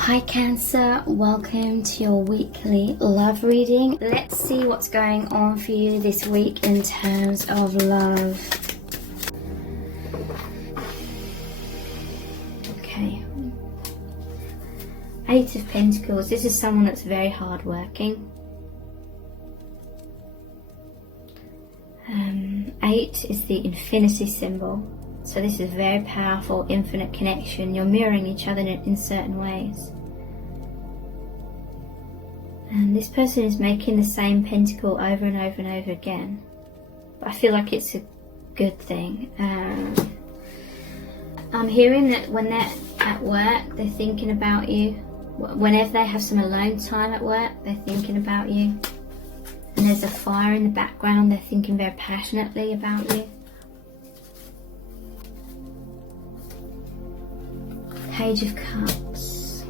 Hi Cancer, welcome to your weekly love reading. Let's see what's going on for you this week in terms of love. Okay. 8 of Pentacles. This is someone that's very hardworking. 8 is the infinity symbol. So this is very powerful, infinite connection. You're mirroring each other in certain ways. And this person is making the same pentacle over and over and over again. But I feel like it's a good thing. I'm hearing that when they're at work, they're thinking about you. Whenever they have some alone time at work, they're thinking about you. And there's a fire in the background, they're thinking very passionately about you. Page of Cups.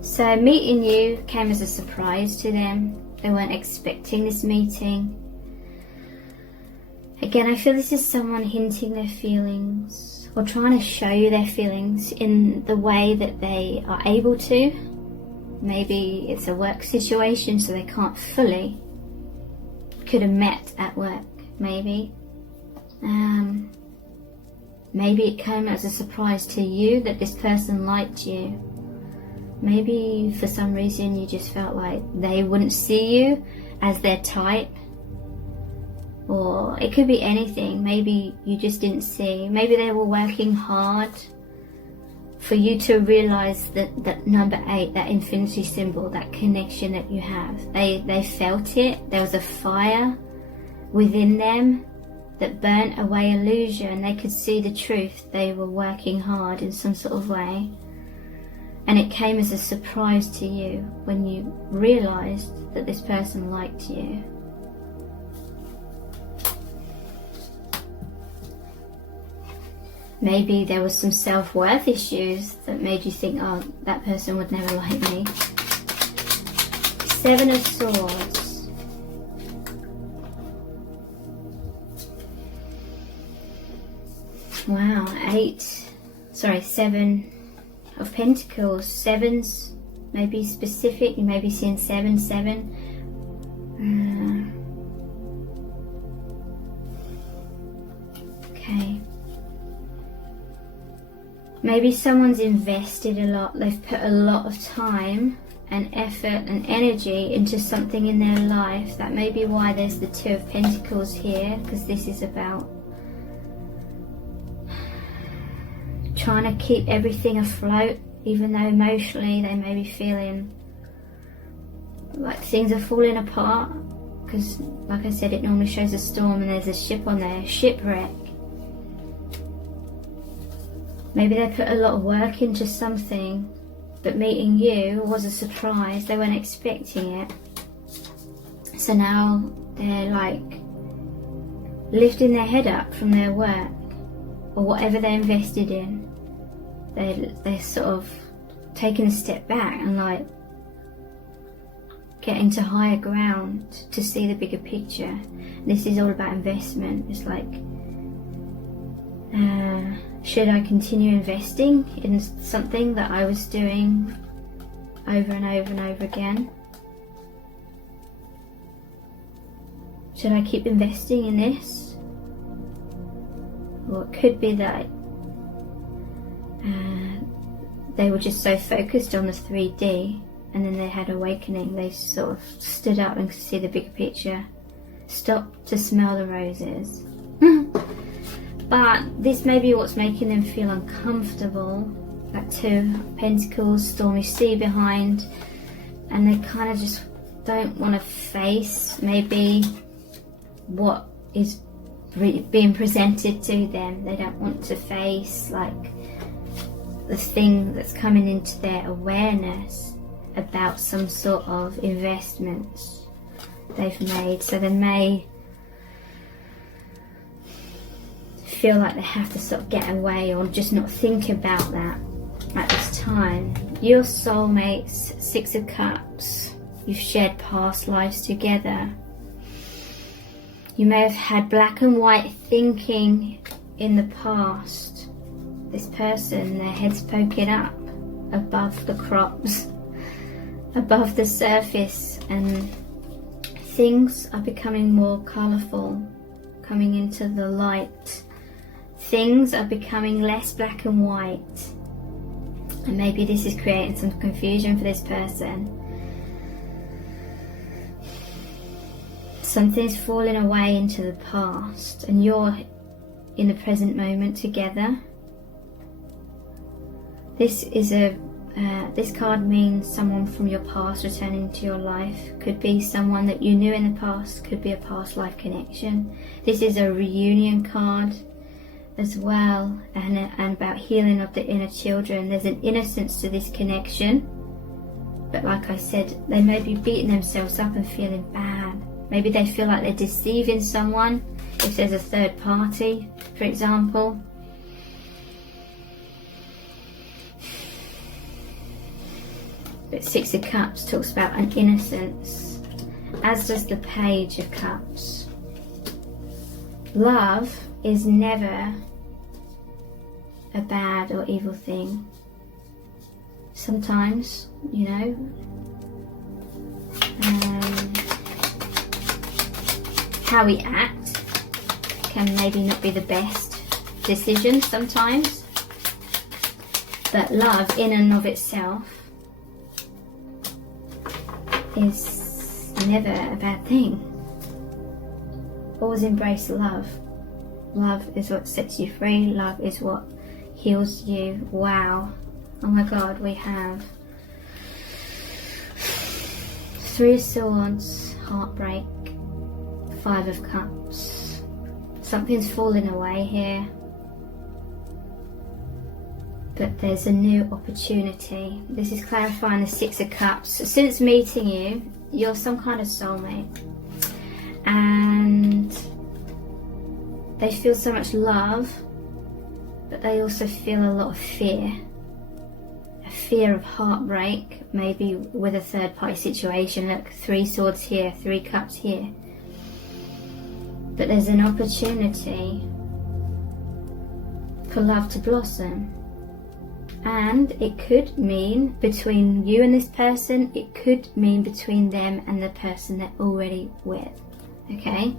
So meeting you came as a surprise to them. They weren't expecting this meeting. Again, I feel this is someone hinting their feelings or trying to show you their feelings in the way that they are able to. Maybe it's a work situation, so they can't fully. Could have met at work, maybe. Maybe it came as a surprise to you that this person liked you. Maybe for some reason you just felt like they wouldn't see you as their type. Or it could be anything. Maybe you just didn't see. Maybe they were working hard for you to realize that number 8, that infinity symbol, that connection that you have. They felt it. There was a fire within them that burnt away illusion. They could see the truth. They were working hard in some sort of way. And it came as a surprise to you when you realized that this person liked you. Maybe there was some self-worth issues that made you think, oh, that person would never like me. 7 of Swords. Wow, 7 of Pentacles. 7's maybe specific. You may be seeing 7. Okay. Maybe someone's invested a lot. They've put a lot of time and effort and energy into something in their life. That may be why there's the 2 of Pentacles here, because this is about trying to keep everything afloat, even though emotionally they may be feeling like things are falling apart. Because, like I said, it normally shows a storm and there's a ship on there, shipwreck. Maybe they put a lot of work into something, but meeting you was a surprise. They weren't expecting it. So now they're like lifting their head up from their work or whatever they invested in. They're sort of taking a step back and like getting to higher ground to see the bigger picture. This is all about investment. It's like, should I continue investing in something that I was doing over and over and over again? Should I keep investing in this? Or it could be that they were just so focused on the 3D and then they had awakening. They sort of stood up and could see the bigger picture. Stopped to smell the roses. But this may be what's making them feel uncomfortable. That 2 of Pentacles, stormy sea behind, and they kind of just don't want to face maybe what is being presented to them. They don't want to face like the thing that's coming into their awareness about some sort of investments they've made. So they may feel like they have to sort of get away or just not think about that at this time. Your soulmates, 6 of Cups. You've shared past lives together. You may have had black and white thinking in the past. This person, their head's poking up. above the crops, above the surface, and things are becoming more colourful, coming into the light. Things are becoming less black and white, and maybe this is creating some confusion for this person. Something's falling away into the past, and you're in the present moment together. This card means someone from your past returning into your life. Could be someone that you knew in the past, could be a past life connection. This is a reunion card as well, and about healing of the inner children. There's an innocence to this connection, but like I said, they may be beating themselves up and feeling bad. Maybe they feel like they're deceiving someone, if there's a third party, for example. But Six of Cups talks about an innocence, as does the Page of Cups. Love is never a bad or evil thing. Sometimes, you know, how we act can maybe not be the best decision sometimes, but love in and of itself is never a bad thing. Always embrace love. Love is what sets you free. Love is what heals you. Wow. Oh my God, we have Three of Swords, heartbreak, Five of Cups. Something's falling away here, but there's a new opportunity. This is clarifying the Six of Cups. Since meeting you, you're some kind of soulmate, and they feel so much love, but they also feel a lot of fear. A fear of heartbreak, maybe with a third party situation. Look, Three Swords here, Three Cups here. But there's an opportunity for love to blossom. And it could mean between you and this person, it could mean between them and the person they're already with. Okay?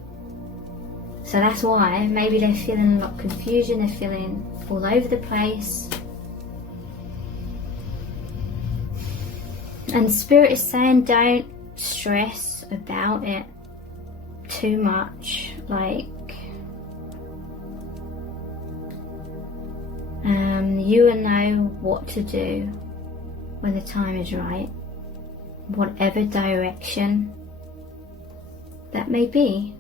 So that's why maybe they're feeling a lot of confusion, they're feeling all over the place. And Spirit is saying don't stress about it too much. Like, you will know what to do when the time is right, whatever direction that may be.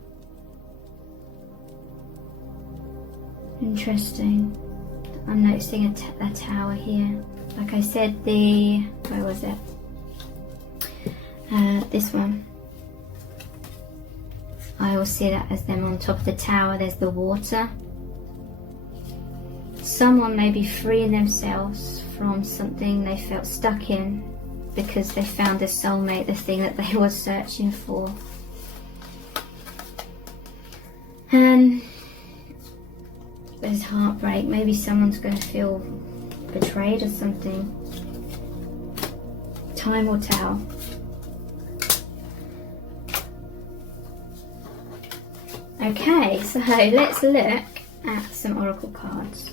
Interesting. I'm noticing a tower here. Like I said, where was it? This one. I always see that as them on top of the tower. There's the water. Someone may be freeing themselves from something they felt stuck in because they found a soulmate, the thing that they were searching for. And there's heartbreak. Maybe someone's going to feel betrayed or something. Time will tell. Okay, so let's look at some oracle cards.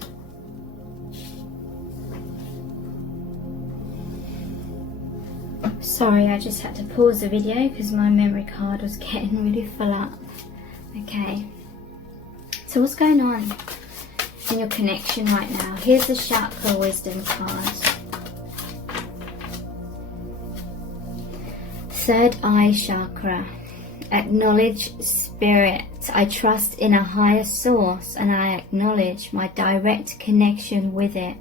Sorry, I just had to pause the video because my memory card was getting really full up. Okay, so what's going on in your connection right now? Here's the Chakra Wisdom card. Third Eye Chakra. Acknowledge Spirit. I trust in a higher source and I acknowledge my direct connection with it.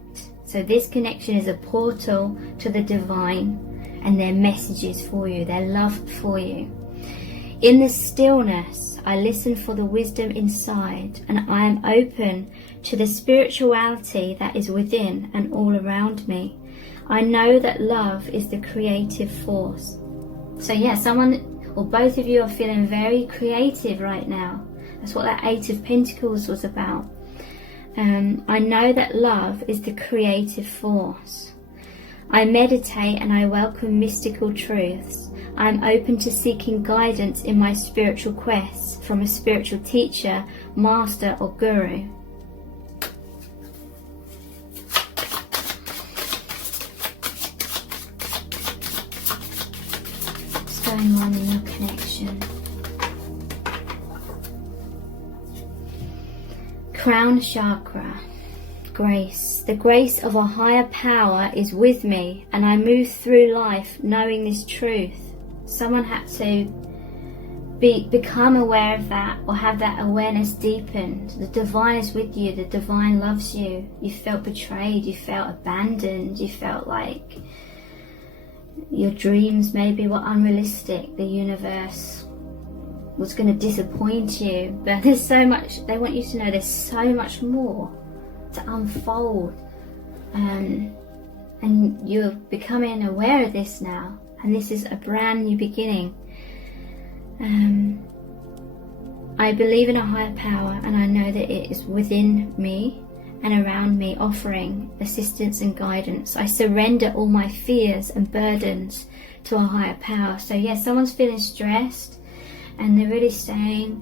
So this connection is a portal to the divine and their messages for you, their love for you. In the stillness, I listen for the wisdom inside and I am open to the spirituality that is within and all around me. I know that love is the creative force. So yeah, someone or both of you are feeling very creative right now. That's what that Eight of Pentacles was about. I know that love is the creative force. I meditate and I welcome mystical truths. I am open to seeking guidance in my spiritual quests from a spiritual teacher, master or guru. What's going on in your connection? Crown chakra. Grace. The grace of a higher power is with me, and I move through life knowing this truth. Someone had to become aware of that, or have that awareness deepened. The divine is with you. The divine loves you. You felt betrayed. You felt abandoned. You felt like your dreams maybe were unrealistic. The universe was going to disappoint you. But there's so much. They want you to know there's so much more to unfold, and you're becoming aware of this now, and this is a brand new beginning. I believe in a higher power, and I know that it is within me and around me, offering assistance and guidance. I surrender all my fears and burdens to a higher power. So yeah, someone's feeling stressed and they're really saying,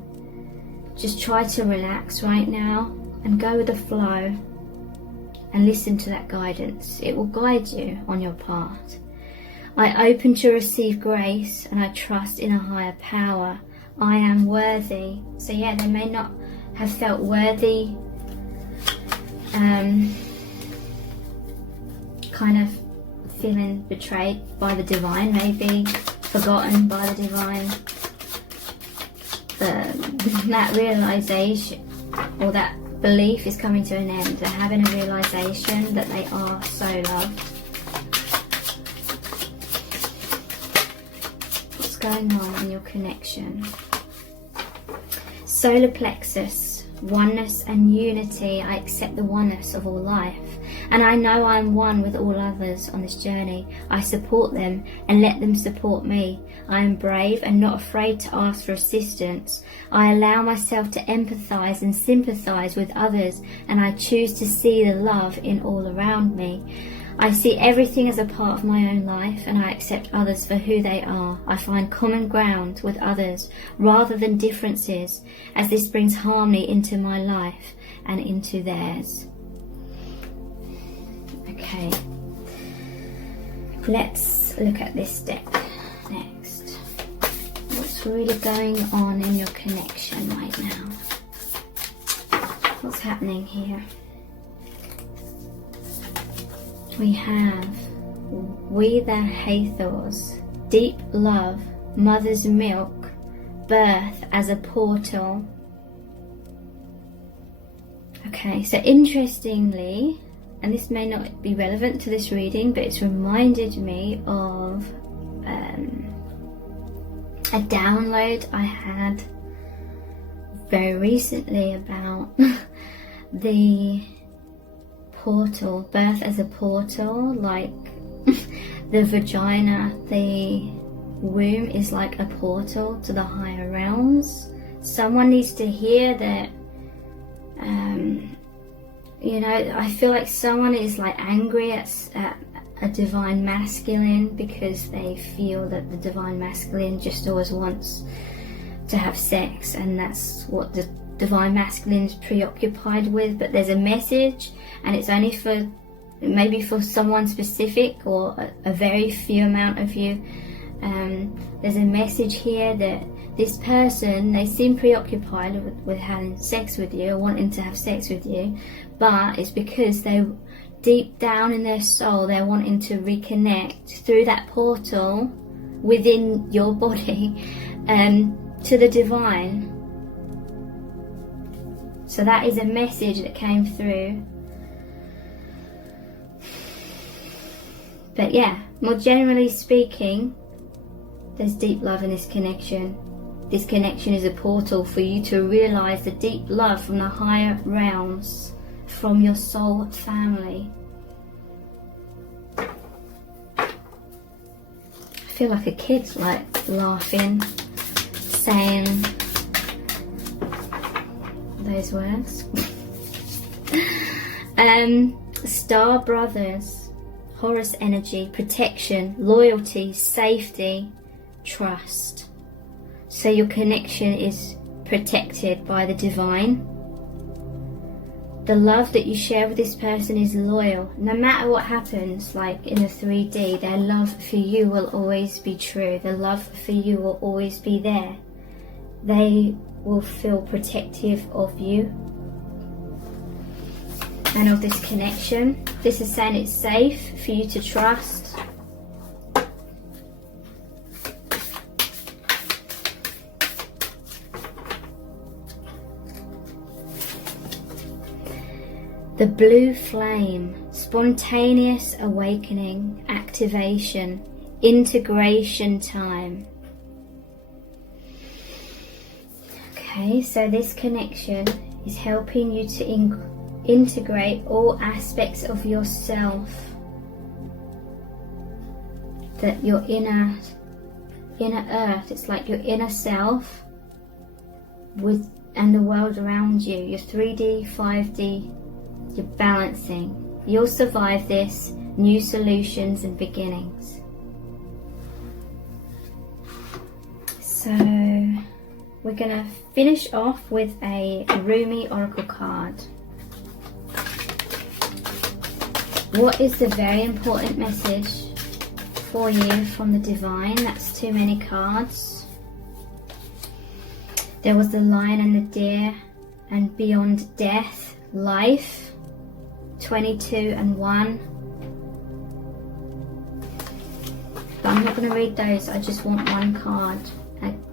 just try to relax right now and go with the flow and listen to that guidance. It will guide you on your path. I open to receive grace, and I trust in a higher power. I am worthy. So yeah, they may not have felt worthy, kind of feeling betrayed by the divine, maybe forgotten by the divine. That realization, or that belief, is coming to an end. They're having a realization that they are so loved. What's going on in your connection? Solar plexus, oneness and unity. I accept the oneness of all life, and I know I am one with all others on this journey. I support them and let them support me. I am brave and not afraid to ask for assistance. I allow myself to empathize and sympathize with others, and I choose to see the love in all around me. I see everything as a part of my own life, and I accept others for who they are. I find common ground with others rather than differences, as this brings harmony into my life and into theirs. Okay, let's look at this step next. What's really going on in your connection right now? What's happening here? We have We the Hathors, deep love, mother's milk, birth as a portal. Okay, so interestingly, and this may not be relevant to this reading, but it's reminded me of a download I had very recently about the portal, birth as a portal, like the vagina, the womb is like a portal to the higher realms. Someone needs to hear that. You know, I feel like someone is like angry at a divine masculine because they feel that the divine masculine just always wants to have sex, and that's what the divine masculine is preoccupied with. But there's a message, and it's only for maybe for someone specific, or a very few amount of you. There's a message here that this person, they seem preoccupied with having sex with you or wanting to have sex with you, but it's because they, deep down in their soul, they're wanting to reconnect through that portal within your body to the divine. So that is a message that came through. But yeah, more generally speaking, there's deep love in this connection. This connection is a portal for you to realize the deep love from the higher realms, from your soul family. I feel like a kid, like laughing, saying those words. Star brothers, Horus energy, protection, loyalty, safety, trust. So your connection is protected by the divine. The love that you share with this person is loyal. No matter what happens, like in the 3D, their love for you will always be true. The love for you will always be there. They will feel protective of you and of this connection. This is saying it's safe for you to trust. The blue flame, spontaneous awakening, activation, integration time. Okay, so this connection is helping you to integrate all aspects of yourself, that your inner earth, it's like your inner self and the world around you, your 3D, 5D, you're balancing. You'll survive this. New solutions and beginnings. So we're going to finish off with a Rumi Oracle card. What is the very important message for you from the divine? That's too many cards. There was the lion and the deer, and beyond death, life. 22 and 1. But I'm not going to read those, I just want one card.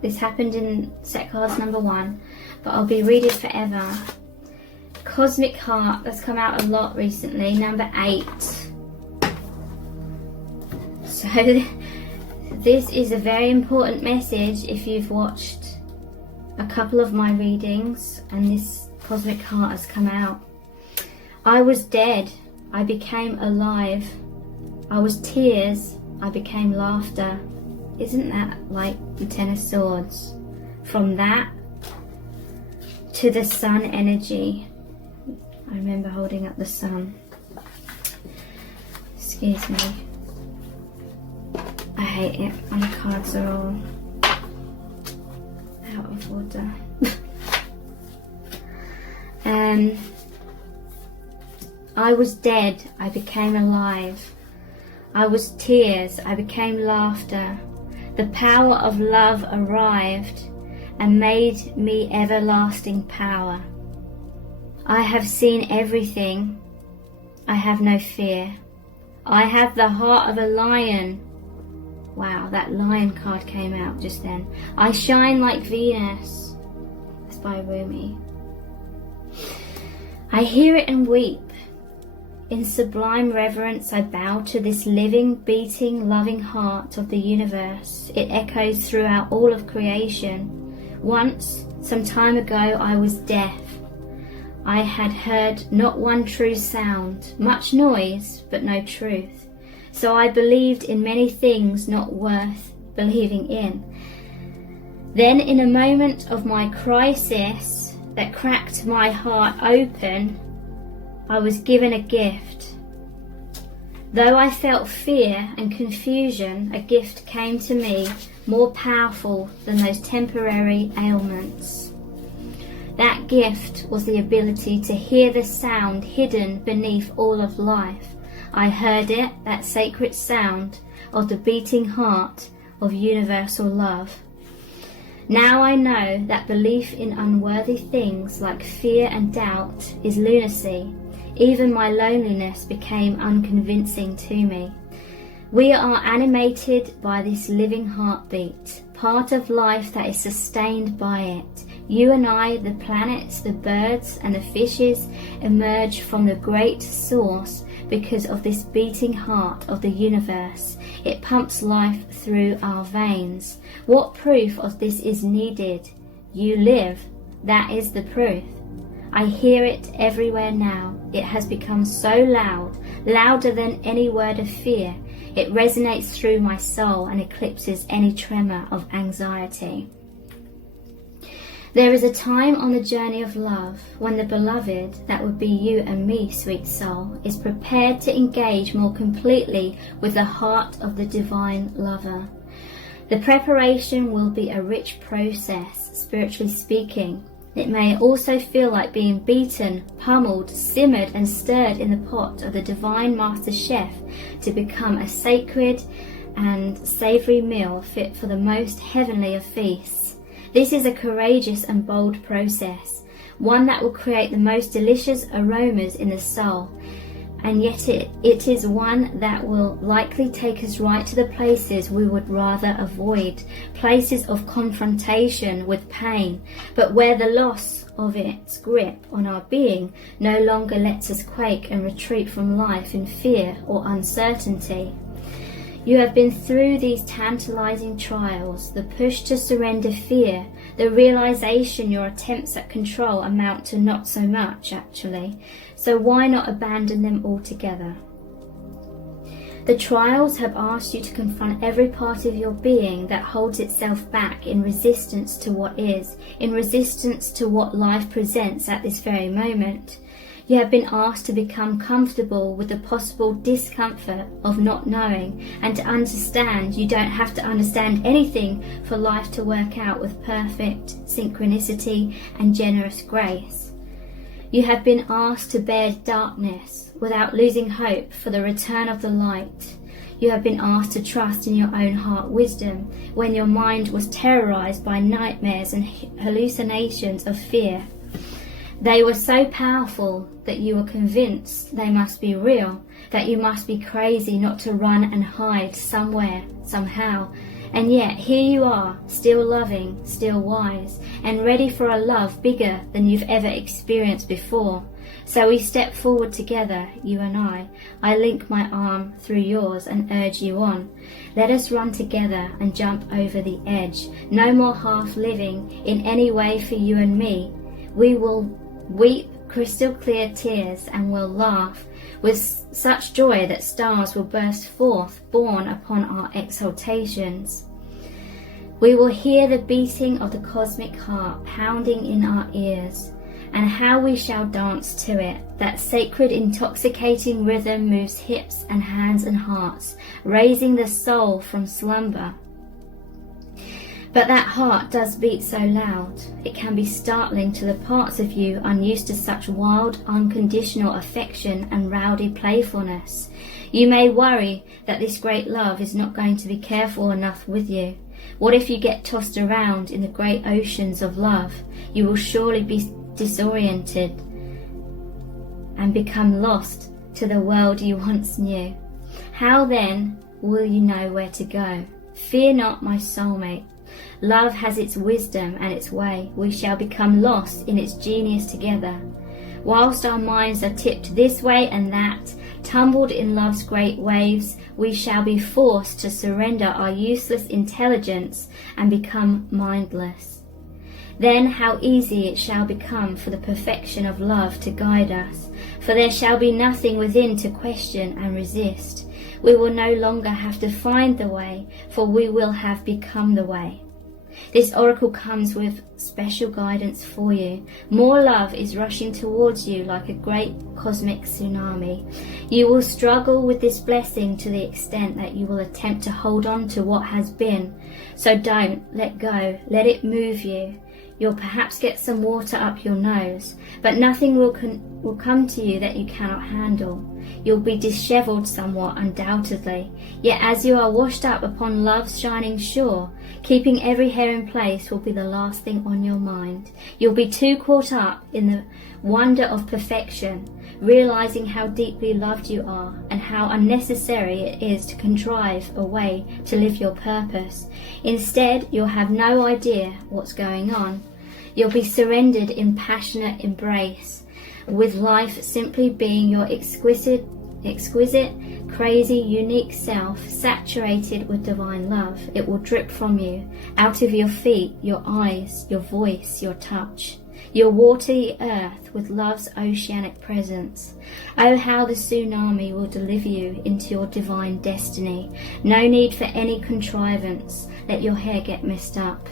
This happened in set cards number 1, but I'll be reading forever. Cosmic Heart, that's come out a lot recently, number 8. So this is a very important message if you've watched a couple of my readings and this Cosmic Heart has come out. I was dead, I became alive. I was tears, I became laughter. Isn't that like the Ten of Swords? From that to the sun energy. I remember holding up the sun. Excuse me. I hate it when the cards are all out of order. I was dead, I became alive. I was tears, I became laughter. The power of love arrived and made me everlasting power. I have seen everything. I have no fear. I have the heart of a lion. Wow, that lion card came out just then. I shine like Venus. That's by Rumi. I hear it and weep. In sublime reverence, I bow to this living, beating, loving heart of the universe. It echoes throughout all of creation. Once, some time ago, I was deaf. I had heard not one true sound, much noise, but no truth. So I believed in many things not worth believing in. Then, in a moment of my crisis that cracked my heart open, I was given a gift. Though I felt fear and confusion, a gift came to me more powerful than those temporary ailments. That gift was the ability to hear the sound hidden beneath all of life. I heard it, that sacred sound of the beating heart of universal love. Now I know that belief in unworthy things like fear and doubt is lunacy. Even my loneliness became unconvincing to me. We are animated by this living heartbeat, part of life that is sustained by it. You and I, the planets, the birds and the fishes emerge from the great source because of this beating heart of the universe. It pumps life through our veins. What proof of this is needed? You live. That is the proof. I hear it everywhere now. It has become so loud, louder than any word of fear. It resonates through my soul and eclipses any tremor of anxiety. There is a time on the journey of love when the beloved, that would be you and me, sweet soul, is prepared to engage more completely with the heart of the divine lover. The preparation will be a rich process, spiritually speaking. It may also feel like being beaten, pummeled, simmered and stirred in the pot of the divine master chef to become a sacred and savoury meal fit for the most heavenly of feasts. This is a courageous and bold process, one that will create the most delicious aromas in the soul, and yet it is one that will likely take us right to the places we would rather avoid, places of confrontation with pain, but where the loss of its grip on our being no longer lets us quake and retreat from life in fear or uncertainty. You have been through these tantalizing trials, the push to surrender fear, the realization your attempts at control amount to not so much actually, so why not abandon them altogether? The trials have asked you to confront every part of your being that holds itself back in resistance to what is, in resistance to what life presents at this very moment. You have been asked to become comfortable with the possible discomfort of not knowing, and to understand you don't have to understand anything for life to work out with perfect synchronicity and generous grace. You have been asked to bear darkness without losing hope for the return of the light. You have been asked to trust in your own heart wisdom when your mind was terrorized by nightmares and hallucinations of fear. They were so powerful that you were convinced they must be real, that you must be crazy not to run and hide somewhere, somehow. And yet here you are, still loving, still wise, and ready for a love bigger than you've ever experienced before. So we step forward together, you and I. I link my arm through yours and urge you on. Let us run together and jump over the edge. No more half living in any way for you and me. We will weep crystal clear tears and will laugh with such joy that stars will burst forth, born upon our exaltations. We will hear the beating of the cosmic heart pounding in our ears, and how we shall dance to it. That sacred intoxicating rhythm moves hips and hands and hearts, raising the soul from slumber. But that heart does beat so loud, it can be startling to the parts of you unused to such wild, unconditional affection and rowdy playfulness. You may worry that this great love is not going to be careful enough with you. What if you get tossed around in the great oceans of love? You will surely be disoriented and become lost to the world you once knew. How then will you know where to go? Fear not, my soulmate. Love has its wisdom and its way. We shall become lost in its genius together. Whilst our minds are tipped this way and that, tumbled in love's great waves, we shall be forced to surrender our useless intelligence and become mindless. Then how easy it shall become for the perfection of love to guide us, for there shall be nothing within to question and resist. We will no longer have to find the way, for we will have become the way. This oracle comes with special guidance for you. More love is rushing towards you like a great cosmic tsunami. You will struggle with this blessing to the extent that you will attempt to hold on to what has been. So don't let go. Let it move you. You'll perhaps get some water up your nose, but nothing will come to you that you cannot handle. You'll be dishevelled somewhat, undoubtedly, yet as you are washed up upon love's shining shore, keeping every hair in place will be the last thing on your mind. You'll be too caught up in the wonder of perfection, realizing how deeply loved you are and how unnecessary it is to contrive a way to live your purpose. Instead, you'll have no idea what's going on. You'll be surrendered in passionate embrace, with life simply being your exquisite, crazy, unique self, saturated with divine love. It will drip from you, out of your feet, your eyes, your voice, your touch. You'll water the earth with love's oceanic presence. Oh, how the tsunami will deliver you into your divine destiny. No need for any contrivance. Let your hair get messed up.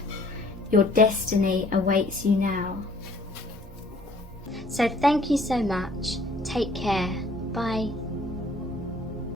Your destiny awaits you now. So thank you so much. Take care. Bye.